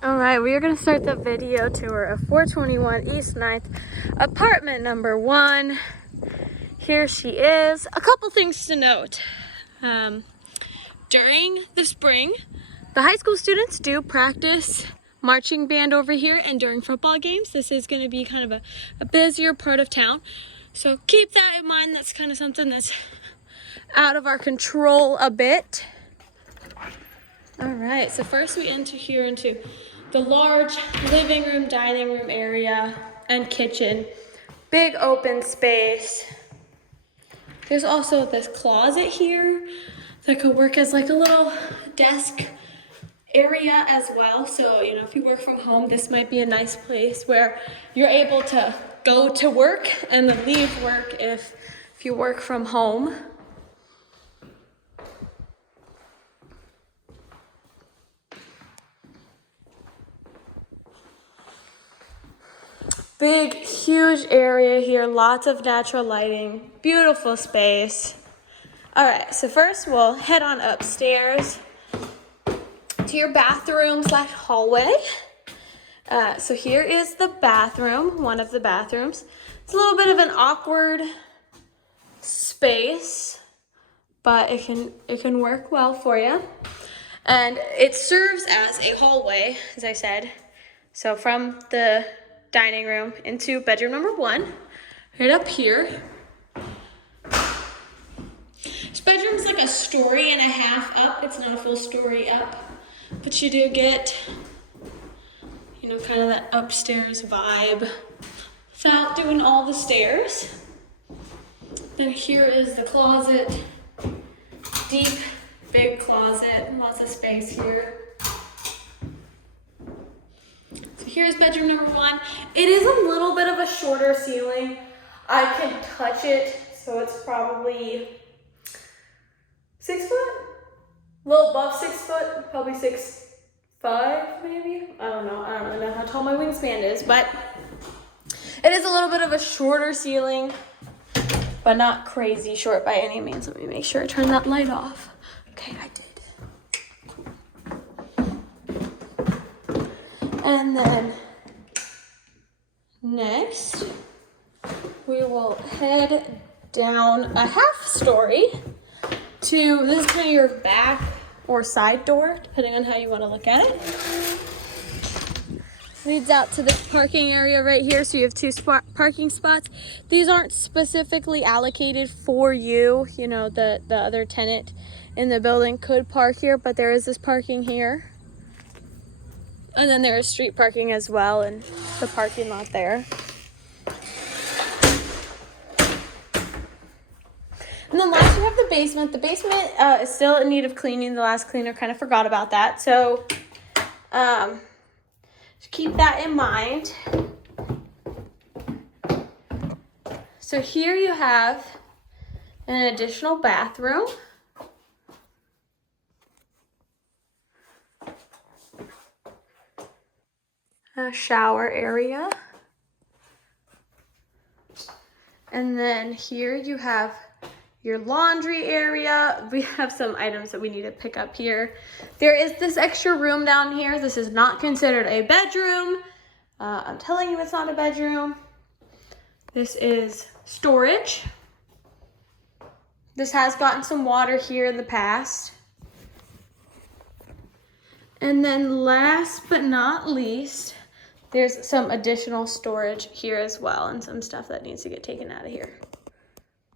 All right, we are going to start the video tour of 421 East 9th, apartment number 1. Here she is. A couple things to note. During the spring, the high school students do practice marching band over here, and during football games, this is going to be kind of a busier part of town. So keep that in mind. That's kind of something that's out of our control a bit. All right, so first we enter here into the large living room, dining room area, and kitchen. Big open space. There's also this closet here that could work as like a little desk area as well. So, you know, if you work from home, this might be a nice place where you're able to go to work and then leave work if you work from home. Big, huge area here, lots of natural lighting, beautiful space. All right, so first we'll head on upstairs to your bathroom / hallway. So here is the bathroom, one of the bathrooms. It's a little bit of an awkward space, but it can work well for you. And it serves as a hallway, as I said. So from the dining room into bedroom number 1, right up here. This bedroom's like a story and a half up. It's not a full story up, but you do get, you know, kind of that upstairs vibe without doing all the stairs. Then here is the closet. Deep, big closet, lots of space here. Here's bedroom number 1. It is a little bit of a shorter ceiling. I can touch it, so it's probably 6 foot? A little above 6 foot, probably 6'5", maybe? I don't really know how tall my wingspan is, but it is a little bit of a shorter ceiling, but not crazy short by any means. Let me make sure I turn that light off. Okay, I did. And then next, we will head down a half story to, this is kind of your back or side door, depending on how you want to look at it. Leads out to this parking area right here. So you have 2 parking spots. These aren't specifically allocated for you. You know, the other tenant in the building could park here, but there is this parking here. And then there is street parking as well, and the parking lot there. And then last, you have the basement. The basement is still in need of cleaning. The last cleaner kind of forgot about that. So just keep that in mind. So here you have an additional bathroom. A shower area. And then here you have your laundry area. We have some items that we need to pick up here. There is this extra room down here. This is not considered a bedroom. I'm telling you, it's not a bedroom. This is storage. This has gotten some water here in the past. And then last but not least, there's some additional storage here as well, and some stuff that needs to get taken out of here.